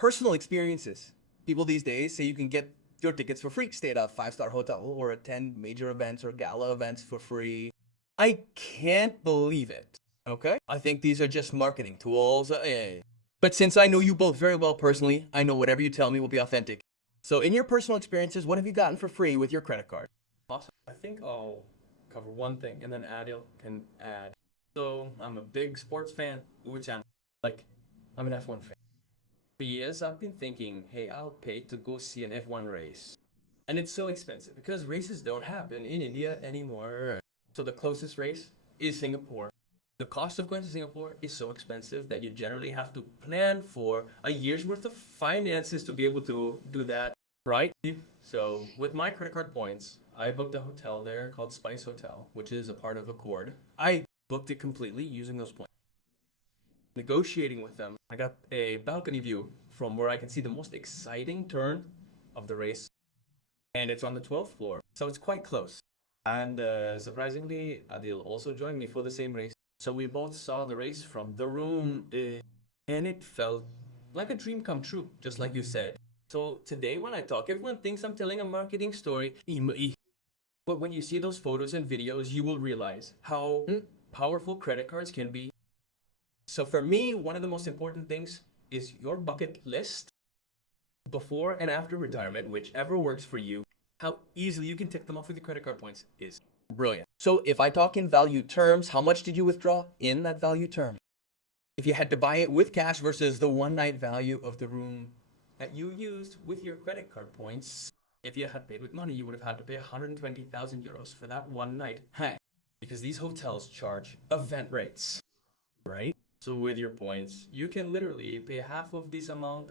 personal experiences. People these days say you can get your tickets for free, stay at a 5-star hotel or attend major events or gala events for free. I can't believe it, okay? I think these are just marketing tools. But since I know you both very well personally, I know whatever you tell me will be authentic. So in your personal experiences, what have you gotten for free with your credit card? Awesome. I think I'll cover one thing and then Aadil can add. So I'm a big sports fan. Like, I'm an F1 fan. For years, I've been thinking, hey, I'll pay to go see an F1 race. And it's so expensive because races don't happen in India anymore. So the closest race is Singapore. The cost of going to Singapore is so expensive that you generally have to plan for a year's worth of finances to be able to do that, right? So with my credit card points, I booked a hotel there called Spice Hotel, which is a part of Accord. I booked it completely using those points. Negotiating with them, I got a balcony view from where I can see the most exciting turn of the race. And it's on the 12th floor, so it's quite close. And surprisingly, Aadil also joined me for the same race. So we both saw the race from the room, and it felt like a dream come true, just like you said. So today when I talk, everyone thinks I'm telling a marketing story. But when you see those photos and videos, you will realize how powerful credit cards can be. So for me, one of the most important things is your bucket list before and after retirement, whichever works for you. How easily you can tick them off with your credit card points is brilliant. So if I talk in value terms, how much did you withdraw in that value term? If you had to buy it with cash versus the one-night value of the room that you used with your credit card points, if you had paid with money, you would have had to pay 120,000 euros for that one night. Because these hotels charge event rates, right? So with your points, you can literally pay half of this amount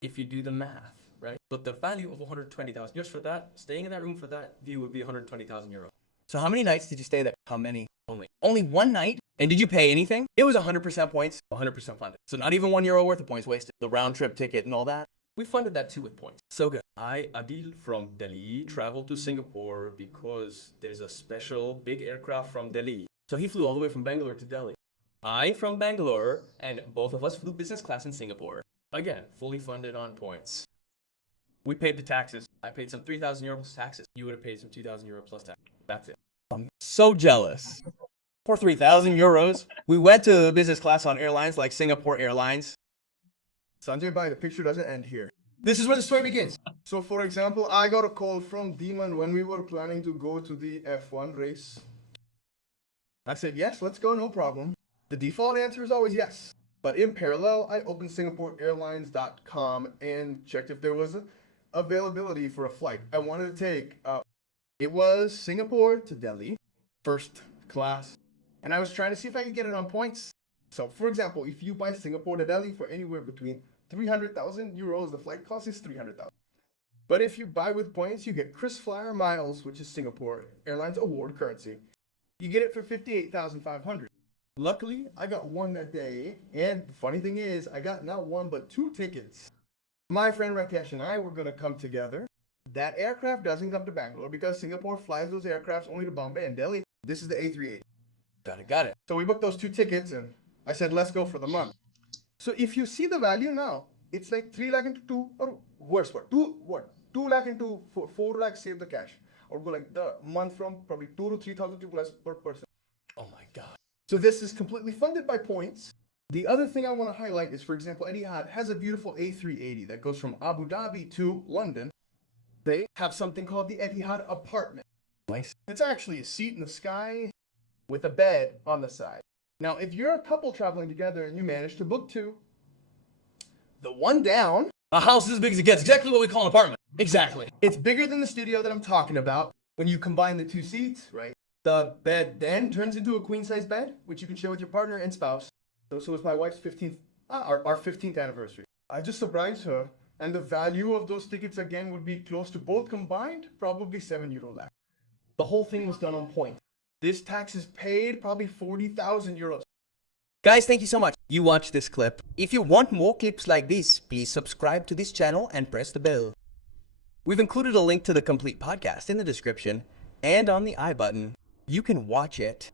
if you do the math. Right? But the value of 120,000 euros for that, staying in that room for that view would be 120,000 euros. So how many nights did you stay there? How many? Only one night? And did you pay anything? It was 100% points, 100% funded. So not even €1 worth of points wasted. The round trip ticket and all that. We funded that too with points. So good. I, Aadil from Delhi, traveled to Singapore because there's a special big aircraft from Delhi. So he flew all the way from Bangalore to Delhi. I from Bangalore, and both of us flew business class in Singapore. Again, fully funded on points. We paid the taxes. I paid some 3,000 euros plus taxes. You would have paid some 2,000 euros plus tax. That's it. I'm so jealous. For 3,000 euros, we went to business class on airlines like Singapore Airlines. Sanjay, the picture doesn't end here. This is where the story begins. So for example, I got a call from Dhimant when we were planning to go to the F1 race. I said, yes, let's go, no problem. The default answer is always yes. But in parallel, I opened SingaporeAirlines.com and checked if there was availability for a flight. I wanted to take, it was Singapore to Delhi, first class. And I was trying to see if I could get it on points. So for example, if you buy Singapore to Delhi for anywhere between 300,000 euros, the flight cost is 300,000. But if you buy with points, you get KrisFlyer Miles, which is Singapore Airlines award currency. You get it for 58,500. Luckily, I got one that day, and the funny thing is, I got not one but 2 tickets. My friend Rakesh and I were going to come together. That aircraft doesn't come to Bangalore because Singapore flies those aircrafts only to Bombay and Delhi. This is the A380. Got it. So we booked those 2 tickets, and I said, let's go for the month. So if you see the value now, it's like 3 lakh into 2, or worse, 2 lakh into 4 lakh save the cash. Or go like the month from probably 2 to 3,000 plus per person. Oh my God. So this is completely funded by points. The other thing I want to highlight is, for example, Etihad has a beautiful A380 that goes from Abu Dhabi to London. They have something called the Etihad apartment. Nice. It's actually a seat in the sky with a bed on the side. Now, if you're a couple traveling together and you manage to book 2, the one down, a house this big as it gets, exactly what we call an apartment. Exactly. It's bigger than the studio that I'm talking about. When you combine the 2 seats, right? The bed then turns into a queen-size bed, which you can share with your partner and spouse. So it's my wife's 15th, our 15th anniversary. I just surprised her, and the value of those tickets again would be close to both combined, probably €7 lakh. The whole thing was done on point. This tax is paid probably 40,000 euros. Guys, thank you so much. You watched this clip. If you want more clips like this, please subscribe to this channel and press the bell. We've included a link to the complete podcast in the description and on the I button. You can watch it